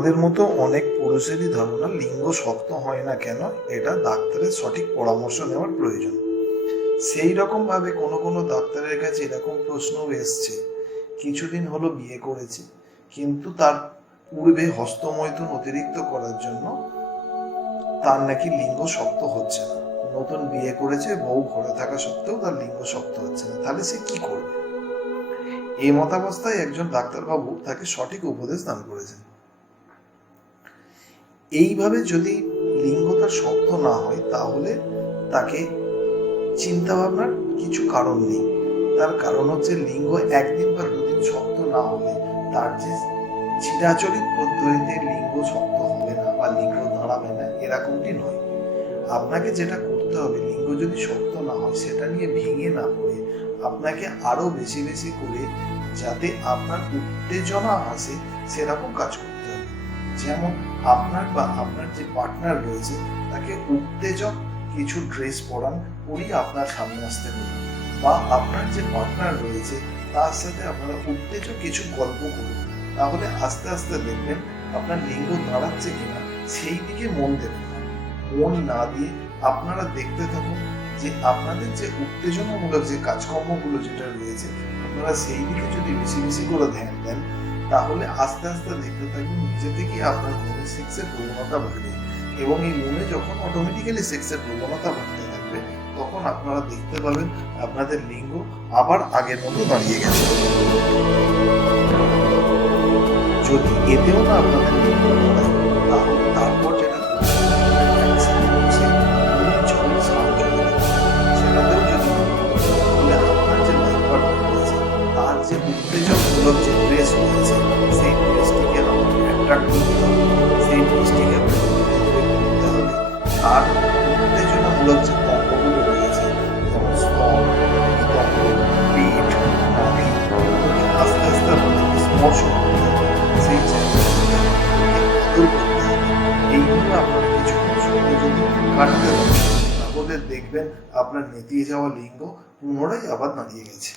আমাদের মতো অনেক পুরুষেরই ধারণা লিঙ্গ শক্ত হয় না কেন? এটা ডাক্তারের সঠিক পরামর্শ নেওয়ার প্রয়োজন। সেই রকম ভাবে কোনো কোনো ডাক্তারের কাছে এরকম প্রশ্নও এসছে। কিছুদিন হলো বিয়ে করেছে, কিন্তু তার পূর্বে হস্তমৈথুন অতিরিক্ত করার জন্য তার নাকি লিঙ্গ শক্ত হচ্ছে না। নতুন বিয়ে করেছে, বউ ঘরে থাকা সত্ত্বেও তার লিঙ্গ শক্ত হচ্ছে না। তাহলে সে কি করবে? এই মতাবস্থায় একজন ডাক্তারবাবু তাকে সঠিক উপদেশ দান করেছেন। এইভাবে যদি লিঙ্গ তার শক্ত না হয়, তাহলে তাকে চিন্তা ভাবনার কিছু কারণ নেই। তার কারণ হচ্ছে লিঙ্গ একদিন বা দুদিন শক্ত না হলে তার যে চিরাচরিত পদ্ধতিতে লিঙ্গ শক্ত হবে না বা লিঙ্গ দাঁড়াবে না, এরকমটি নয়। আপনাকে যেটা করতে হবে, লিঙ্গ যদি শক্ত না হয়, সেটা নিয়ে ভেঙে না পড়ে, আপনাকে আরও বেশি বেশি করে যাতে আপনার উত্তেজনা আসে, সেরকম কাজ করতে হবে। যেমন আপনার বা আপনার যে পার্টনার রয়েছে, তাকে উত্তেজক কিছু ড্রেস পরান পরিয়ে আপনার সামনে আসতে বলুন বা আপনার যে পার্টনার রয়েছে, তার সাথে আপনারা উত্তেজক কিছু গল্প করুন তাহলে আস্তে আস্তে দেখবেন আপনার লিঙ্গ দাঁড়াচ্ছে কিনা, সেই দিকে মন দেবেন। মন না দিয়ে আপনারা দেখতে থাকুন যে আপনাদের যে উত্তেজনামূলক যে কাজকর্মগুলো যেটা রয়েছে, আপনারা সেই দিকে যদি বেশি বেশি করে ধ্যান দেন তাহলে আস্তে আস্তে দেখতে থাকবেন, নিজে থেকে আপনার মনে সেক্সের প্রবণতা বাড়বে। এবং এই মনে যখন অটোমেটিক্যালি সেক্সের প্রবণতা বাড়তে থাকবে, তখন আপনারা দেখতে পাবেন আপনাদের লিঙ্গ আবার আগের মতো দাঁড়িয়ে গেছে। যদি এতেও না আপনাদের লিঙ্গ দাঁড়ায় তাহলে যে উত্তেজকমূলক ড্রেস আর যে রয়েছে আস্তে আস্তে স্পর্শ সেই হবে দেখবেন আপনার নেতিয়ে যাওয়া লিঙ্গ পুনরায় আবার দাঁড়িয়ে গেছে।